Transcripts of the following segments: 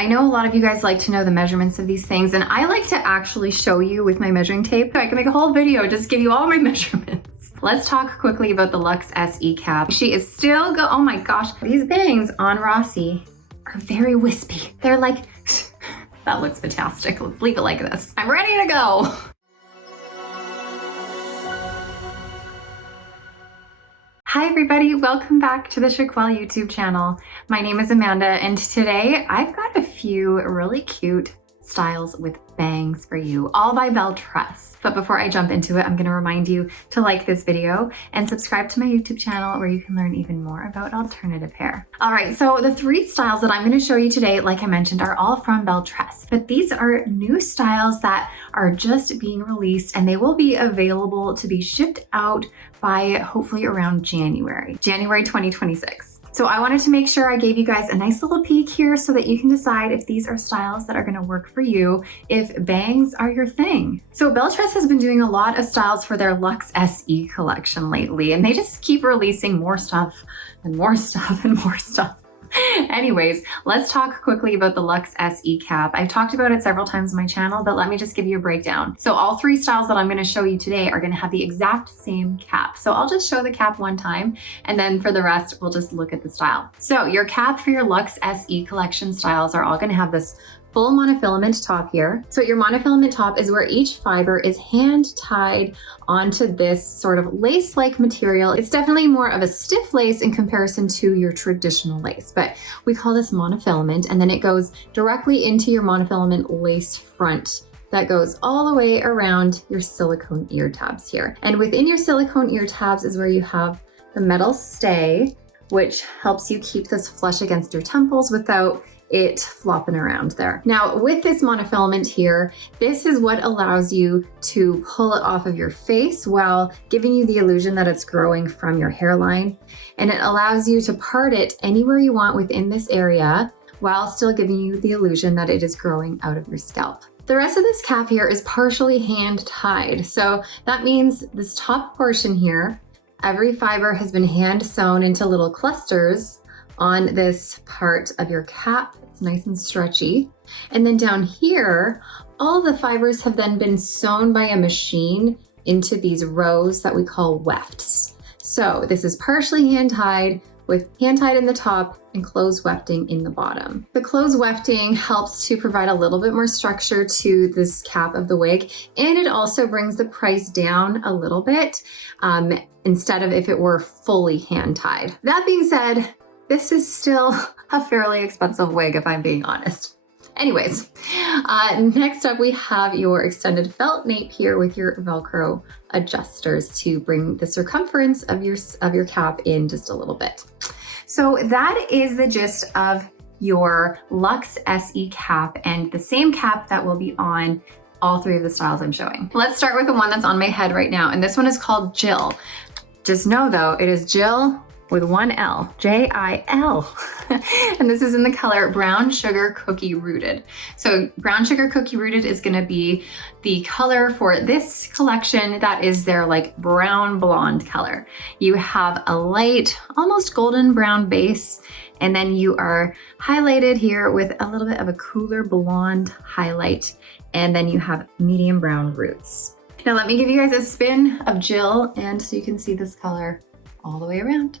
I know a lot of you guys like to know the measurements of these things, and I like to actually show you with my measuring tape. I can make a whole video, just give you all my measurements. Let's talk quickly about the LuxSE Cap. She is still oh my gosh, these bangs on Rossi are very wispy. They're like, that looks fantastic. Let's leave it like this. I'm ready to go. Hi everybody, welcome back to the Chiquel YouTube channel. My name is Amanda, and today I've got a few really cute styles with bangs for you, all by Belle Tress. But before I jump into it, I'm gonna remind you to like this video and subscribe to my YouTube channel where you can learn even more about alternative hair. All right, so the three styles that I'm gonna show you today, like I mentioned, are all from Belle Tress, but these are new styles that are just being released, and they will be available to be shipped out by hopefully around January 2026. So I wanted to make sure I gave you guys a nice little peek here so that you can decide if these are styles that are gonna work for you, if bangs are your thing. So Belle Tress has been doing a lot of styles for their LuxSE collection lately, and they just keep releasing more stuff and more stuff and more stuff. Anyways, let's talk quickly about the LuxSE Cap. I've talked about it several times on my channel, but let me just give you a breakdown. So all three styles that I'm going to show you today are going to have the exact same cap. So I'll just show the cap one time, and then for the rest, we'll just look at the style. So your cap for your LuxSE collection styles are all going to have this full monofilament top here. So your monofilament top is where each fiber is hand tied onto this sort of lace-like material. It's definitely more of a stiff lace in comparison to your traditional lace, but we call this monofilament, and then it goes directly into your monofilament lace front that goes all the way around your silicone ear tabs here. And within your silicone ear tabs is where you have the metal stay, which helps you keep this flush against your temples without it flopping around there. Now with this monofilament here, this is what allows you to pull it off of your face while giving you the illusion that it's growing from your hairline. And it allows you to part it anywhere you want within this area while still giving you the illusion that it is growing out of your scalp. The rest of this cap here is partially hand tied. So that means this top portion here, every fiber has been hand sewn into little clusters on this part of your cap. It's nice and stretchy. And then down here, all the fibers have then been sewn by a machine into these rows that we call wefts. So this is partially hand tied with hand tied in the top and closed wefting in the bottom. The closed wefting helps to provide a little bit more structure to this cap of the wig, and it also brings the price down a little bit instead of if it were fully hand tied. That being said, this is still a fairly expensive wig, if I'm being honest. Anyways, next up we have your extended felt nape here with your Velcro adjusters to bring the circumference of your cap in just a little bit. So that is the gist of your LuxSE cap, and the same cap that will be on all three of the styles I'm showing. Let's start with the one that's on my head right now, and this one is called Jill. Just know though, it is Jill with one L, J-I-L. And this is in the color Brown Sugar Cookie Rooted. So Brown Sugar Cookie Rooted is gonna be the color for this collection. That is their like brown blonde color. You have a light, almost golden brown base, and then you are highlighted here with a little bit of a cooler blonde highlight, and then you have medium brown roots. Now let me give you guys a spin of Jill, and so you can see this color all the way around.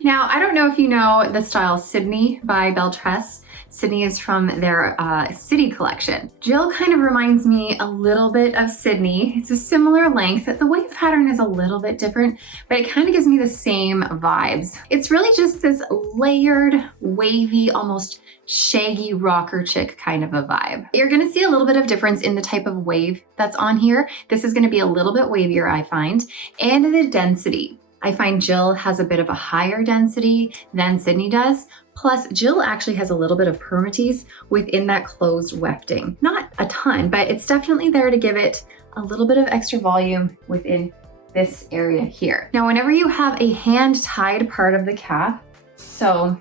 Now, I don't know if you know the style Sydney by Belle Tress. Sydney is from their City collection. Jill kind of reminds me a little bit of Sydney. It's a similar length. The wave pattern is a little bit different, but it kind of gives me the same vibes. It's really just this layered, wavy, almost shaggy rocker chick kind of a vibe. You're gonna see a little bit of difference in the type of wave that's on here. This is gonna be a little bit wavier, I find, and the density. I find Jill has a bit of a higher density than Sydney does. Plus, Jill actually has a little bit of permatease within that closed wefting. Not a ton, but it's definitely there to give it a little bit of extra volume within this area here. Now, whenever you have a hand-tied part of the cap, so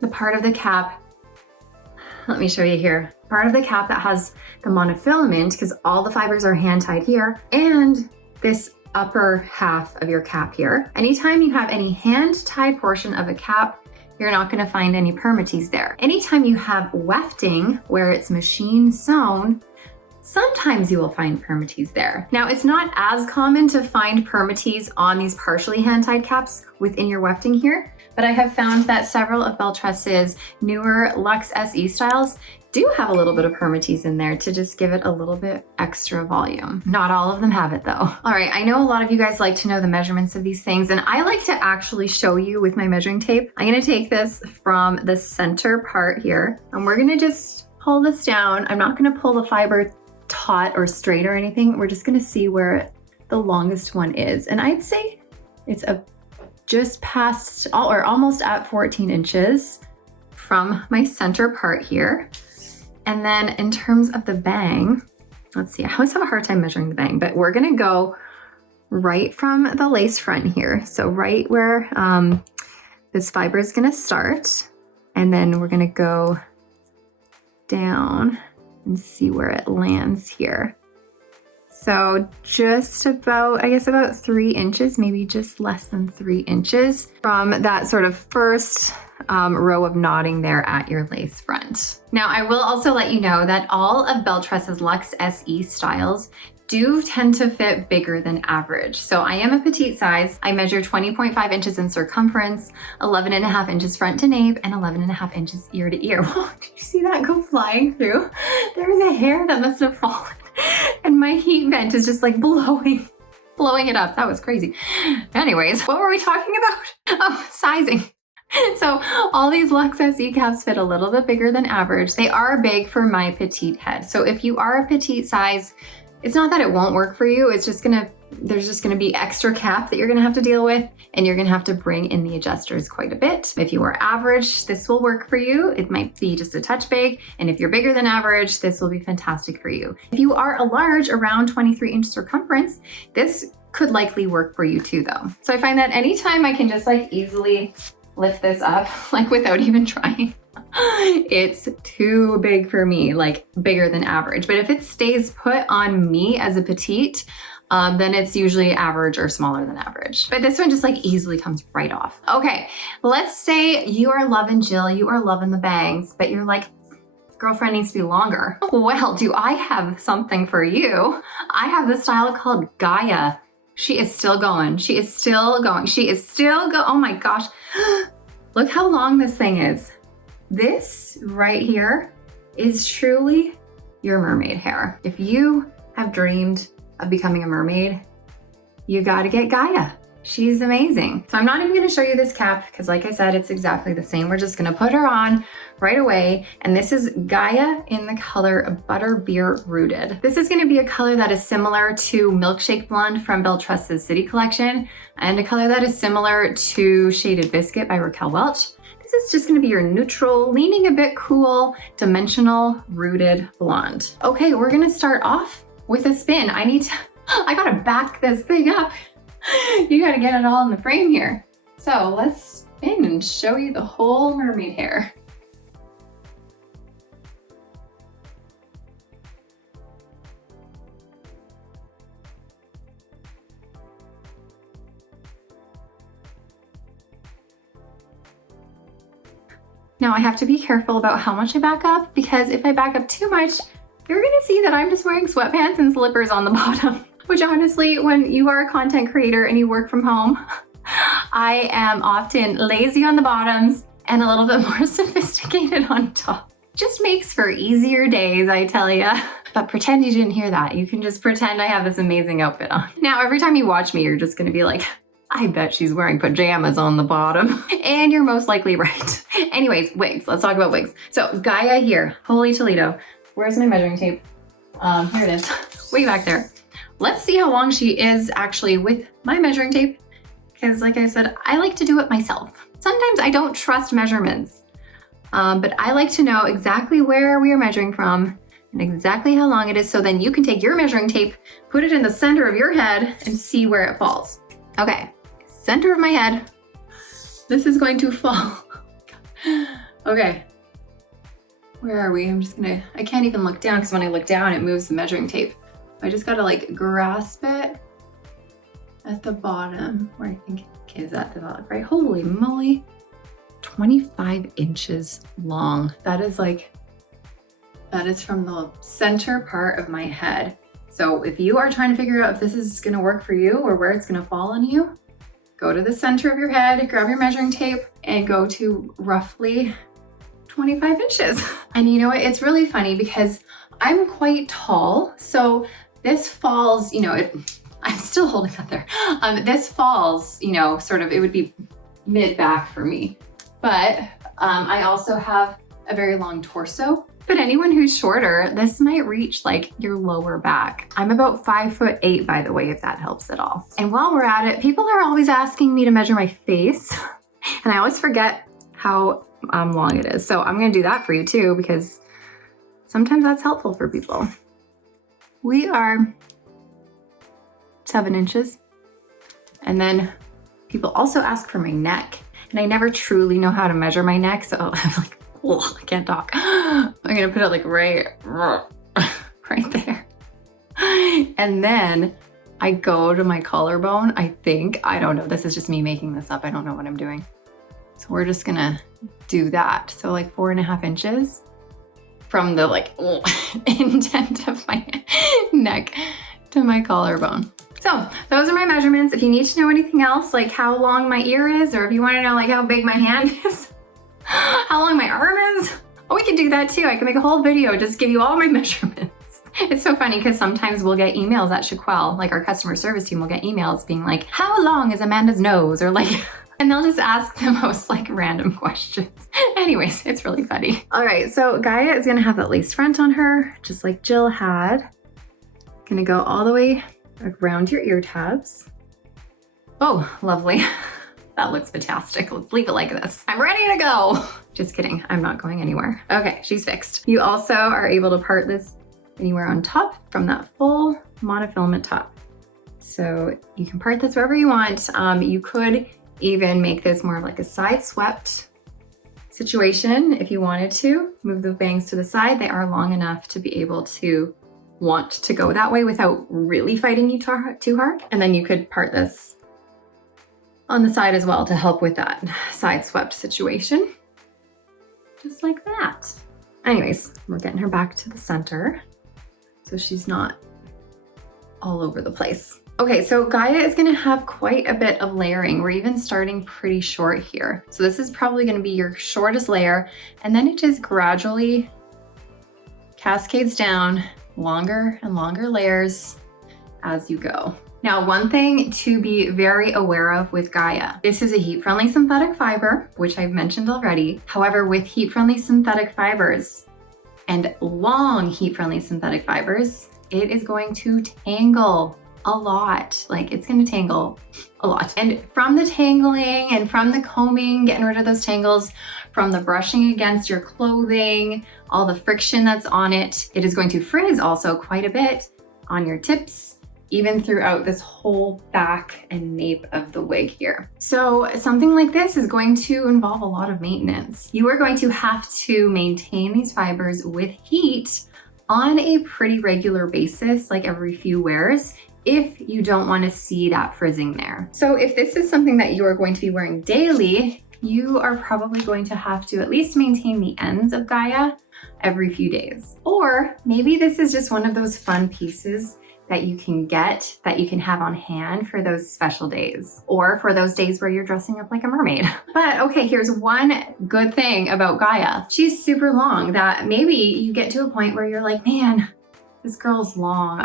the part of the cap, let me show you here. part of the cap that has the monofilament, because all the fibers are hand tied here, and this upper half of your cap here. Anytime you have any hand tied portion of a cap, you're not going to find any permatease there. Anytime you have wefting where it's machine sewn, sometimes you will find permatease there. Now, it's not as common to find permatease on these partially hand-tied caps within your wefting here, but I have found that several of Belle Tress's newer LuxSE styles do have a little bit of permatease in there to just give it a little bit extra volume. Not all of them have it though. All right, I know a lot of you guys like to know the measurements of these things, and I like to actually show you with my measuring tape. I'm gonna take this from the center part here, and we're gonna just pull this down. I'm not gonna pull the fiber taut or straight or anything. We're just gonna see where the longest one is. And I'd say it's just past or almost at 14 inches from my center part here. And then in terms of the bang, let's see, I always have a hard time measuring the bang, but we're gonna go right from the lace front here. So right where this fiber is gonna start, and then we're gonna go down and see where it lands here. So just about, I guess about 3 inches, maybe just less than 3 inches from that sort of first row of knotting there at your lace front. Now, I will also let you know that all of Belle Tress's LuxSE styles do tend to fit bigger than average. So I am a petite size. I measure 20.5 inches in circumference, 11.5 inches front to nape, and 11.5 inches ear to ear. Whoa, did you see that go flying through? There was a hair that must have fallen, and my heat vent is just like blowing it up. That was crazy. Anyways, what were we talking about? Oh, sizing. So all these LuxSE caps fit a little bit bigger than average. They are big for my petite head. So if you are a petite size, it's not that it won't work for you. It's just there's just gonna be extra cap that you're gonna have to deal with, and you're gonna have to bring in the adjusters quite a bit. If you are average, this will work for you. It might be just a touch big. And if you're bigger than average, this will be fantastic for you. If you are a large, around 23-inch circumference, this could likely work for you too though. So I find that anytime I can just like easily lift this up, like without even trying, it's too big for me, like bigger than average. But if it stays put on me as a petite, then it's usually average or smaller than average. But this one just like easily comes right off. Okay, let's say you are loving Jill, you are loving the bangs, but you're like, girlfriend needs to be longer. Well, do I have something for you? I have this style called Gaia. She is still going. She is still going. She is still go. Oh my gosh. Look how long this thing is. This right here is truly your mermaid hair. If you have dreamed of becoming a mermaid, you gotta get Gaia. She's amazing. So I'm not even gonna show you this cap because like I said, it's exactly the same. We're just gonna put her on right away. And this is Gaia in the color Butterbeer Rooted. This is gonna be a color that is similar to Milkshake Blonde from Belle Tress's City Collection, and a color that is similar to Shaded Biscuit by Raquel Welch. This is just gonna be your neutral, leaning a bit cool, dimensional, rooted blonde. Okay, we're gonna start off with a spin. I gotta back this thing up. You gotta get it all in the frame here. So let's spin and show you the whole mermaid hair. Now I have to be careful about how much I back up, because if I back up too much, you're gonna see that I'm just wearing sweatpants and slippers on the bottom. Which honestly, when you are a content creator and you work from home, I am often lazy on the bottoms and a little bit more sophisticated on top. Just makes for easier days, I tell ya. But pretend you didn't hear that. You can just pretend I have this amazing outfit on. Now, every time you watch me, you're just gonna be like, I bet she's wearing pajamas on the bottom. And you're most likely right. Anyways, wigs, let's talk about wigs. So Gaia here, holy Toledo. Where's my measuring tape? Here it is, way back there. Let's see how long she is actually with my measuring tape, because like I said, I like to do it myself. Sometimes I don't trust measurements, but I like to know exactly where we are measuring from and exactly how long it is, so then you can take your measuring tape, put it in the center of your head and see where it falls. Okay, center of my head. This is going to fall. Okay. Where are we? I can't even look down because when I look down, it moves the measuring tape. I just gotta like grasp it at the bottom where I think, okay, does that look right? Holy moly, 25 inches long. That is from the center part of my head. So if you are trying to figure out if this is gonna work for you or where it's gonna fall on you, go to the center of your head, grab your measuring tape, and go to roughly 25 inches. And you know what? It's really funny because I'm quite tall. So this falls, you know, I'm still holding that there. This falls, you know, sort of, it would be mid back for me. But I also have a very long torso. But anyone who's shorter, this might reach like your lower back. I'm about 5'8", by the way, if that helps at all. And while we're at it, people are always asking me to measure my face. And I always forget how long it is. So I'm gonna do that for you too, because sometimes that's helpful for people. We are 7 inches. And then people also ask for my neck. And I never truly know how to measure my neck. So I'm like, oh, I can't talk. I'm gonna put it like right there. And then I go to my collarbone, I think. I don't know, this is just me making this up. I don't know what I'm doing. So we're just gonna do that. So like 4.5 inches from the like indent of my neck to my collarbone. So those are my measurements. If you need to know anything else, like how long my ear is, or if you wanna know like how big my hand is, how long my arm is, oh, we can do that too. I can make a whole video, just give you all my measurements. It's so funny because sometimes we'll get emails at Chiquel, like our customer service team will get emails being like, how long is Amanda's nose? Or like, and they'll just ask the most like random questions. Anyways, it's really funny. All right, so Gaia is gonna have that lace front on her, just like Jill had. Gonna go all the way around your ear tabs. Oh, lovely. That looks fantastic. Let's leave it like this. I'm ready to go. Just kidding, I'm not going anywhere. Okay, she's fixed. You also are able to part this anywhere on top from that full monofilament top. So you can part this wherever you want. You could even make this more of like a side swept situation if you wanted to. Move the bangs to the side. They are long enough to be able to want to go that way without really fighting you too hard. And then you could part this on the side as well to help with that side swept situation. Just like that. Anyways, we're getting her back to the center so she's not all over the place. Okay, so Gaia is gonna have quite a bit of layering. We're even starting pretty short here. So this is probably gonna be your shortest layer, and then it just gradually cascades down longer and longer layers as you go. Now, one thing to be very aware of with Gaia, this is a heat-friendly synthetic fiber, which I've mentioned already. However, with heat-friendly synthetic fibers and long heat-friendly synthetic fibers, it is going to tangle a lot. Like, it's gonna tangle a lot. And from the tangling and from the combing, getting rid of those tangles, from the brushing against your clothing, all the friction that's on it, it is going to frizz also quite a bit on your tips, even throughout this whole back and nape of the wig here. So something like this is going to involve a lot of maintenance. You are going to have to maintain these fibers with heat on a pretty regular basis, like every few wears, if you don't want to see that frizzing there. So if this is something that you are going to be wearing daily, you are probably going to have to at least maintain the ends of Gaia every few days. Or maybe this is just one of those fun pieces that you can get, that you can have on hand for those special days, or for those days where you're dressing up like a mermaid. But okay, here's one good thing about Gaia. She's super long, that maybe you get to a point where you're like, man, this girl's long.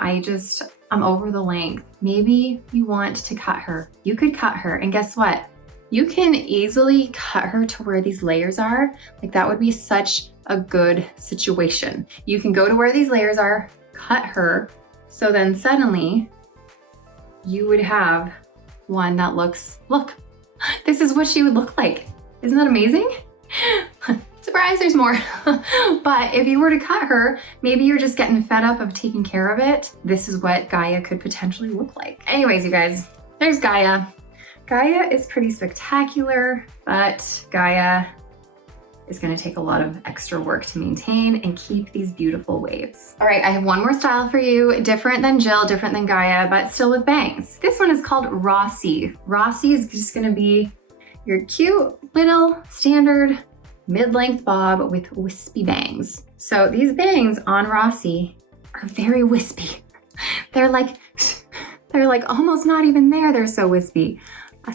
I'm over the length. Maybe you want to cut her. You could cut her, and guess what? You can easily cut her to where these layers are. Like, that would be such a good situation. You can go to where these layers are, cut her, so then suddenly you would have one that looks, look, this is what she would look like. Isn't that amazing? Surprise, there's more. But if you were to cut her, maybe you're just getting fed up of taking care of it. This is what Gaia could potentially look like. Anyways, you guys, there's Gaia. Gaia is pretty spectacular, but Gaia is gonna take a lot of extra work to maintain and keep these beautiful waves. All right, I have one more style for you, different than Jill, different than Gaia, but still with bangs. This one is called Rossi. Rossi is just gonna be your cute little standard mid-length bob with wispy bangs. So these bangs on Rossi are very wispy. They're like almost not even there. They're so wispy.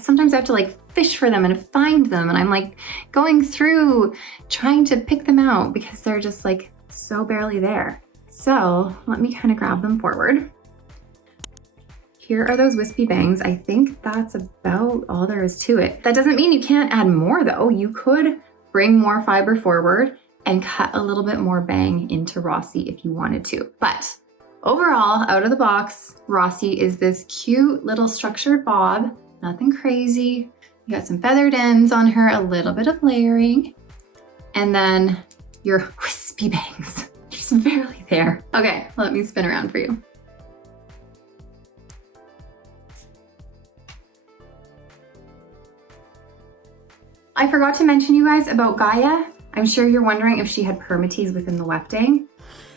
Sometimes I have to like fish for them and find them, and I'm like going through trying to pick them out because they're just like so barely there. So let me kind of grab them forward. Here are those wispy bangs. I think that's about all there is to it. That doesn't mean you can't add more though. You could bring more fiber forward and cut a little bit more bang into Rossi if you wanted to. But overall, out of the box, Rossi is this cute little structured bob, nothing crazy. You got some feathered ends on her, a little bit of layering, and then your wispy bangs, just barely there. Okay, let me spin around for you. I forgot to mention you guys about Gaia. I'm sure you're wondering if she had permatease within the wefting.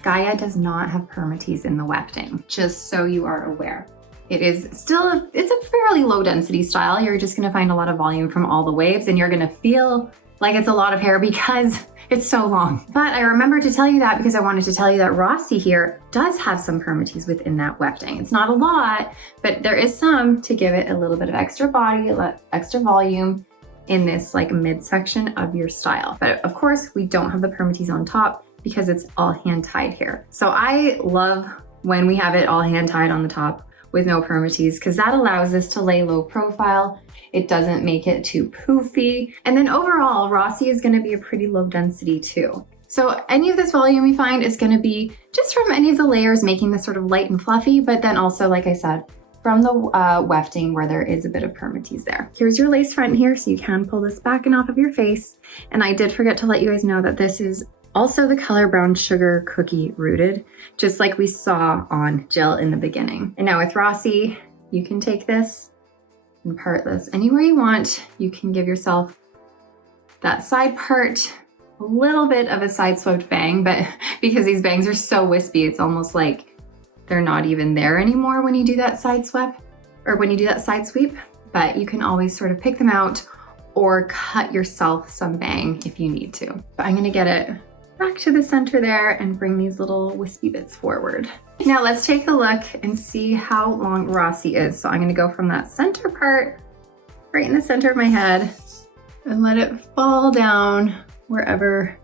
Gaia does not have permatease in the wefting, just so you are aware. It is still, it's a fairly low density style. You're just gonna find a lot of volume from all the waves, and you're gonna feel like it's a lot of hair because it's so long. But I remember to tell you that because I wanted to tell you that Rossi here does have some permatease within that wefting. It's not a lot, but there is some to give it a little bit of extra body, extra volume in this like midsection of your style. But of course, we don't have the permatease on top because it's all hand tied here. So I love when we have it all hand tied on the top with no permatease, because that allows this to lay low profile. It doesn't make it too poofy. And then overall, Rossi is gonna be a pretty low density too. So any of this volume you find is gonna be just from any of the layers making this sort of light and fluffy, but then also, like I said, from the wefting where there is a bit of permatease there. Here's your lace front here, so you can pull this back and off of your face. And I did forget to let you guys know that this is also the color brown sugar cookie rooted, just like we saw on Jill in the beginning. And now with Rossi, you can take this and part this anywhere you want. You can give yourself that side part, a little bit of a side swept bang, but because these bangs are so wispy, it's almost like they're not even there anymore when you do that side sweep or when you do that side sweep, but you can always sort of pick them out or cut yourself some bang if you need to. But I'm gonna get it back to the center there and bring these little wispy bits forward. Now let's take a look and see how long Rossi is. So I'm gonna go from that center part right in the center of my head and let it fall down wherever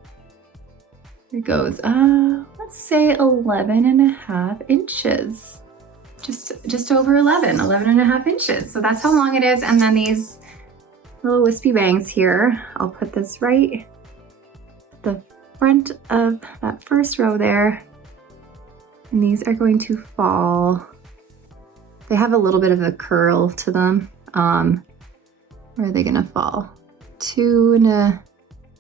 it goes. Let's say 11.5 inches. Just over 11.5 inches. So that's how long it is. And then these little wispy bangs here, I'll put this right at the front of that first row there. And these are going to fall. They have a little bit of a curl to them. Where are they gonna fall?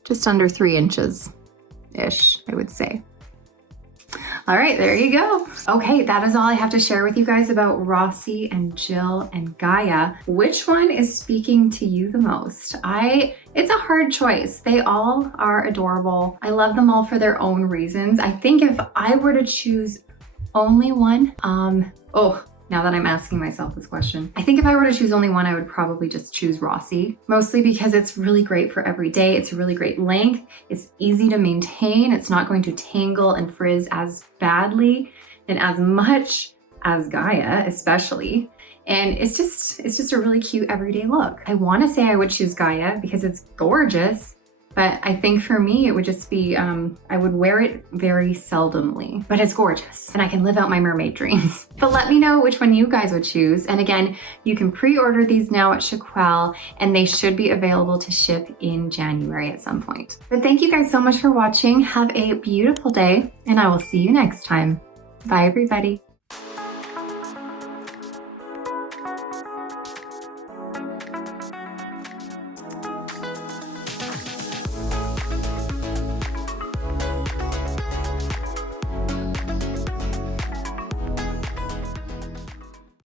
Just under 3 inches-ish, I would say. All right, there you go. Okay, that is all I have to share with you guys about Rossi and Jill and Gaia. Which one is speaking to you the most? It's a hard choice. They all are adorable. I love them all for their own reasons. I think if I were to choose only one, now that I'm asking myself this question, I think if I were to choose only one, I would probably just choose Rossi, mostly because it's really great for every day. It's a really great length. It's easy to maintain. It's not going to tangle and frizz as badly and as much as Gaia, especially. And it's just a really cute everyday look. I want to say I would choose Gaia because it's gorgeous, but I think for me, it would just be, I would wear it very seldomly, but it's gorgeous and I can live out my mermaid dreams. But let me know which one you guys would choose. And again, you can pre-order these now at Chiquel and they should be available to ship in January at some point. But thank you guys so much for watching. Have a beautiful day and I will see you next time. Bye everybody.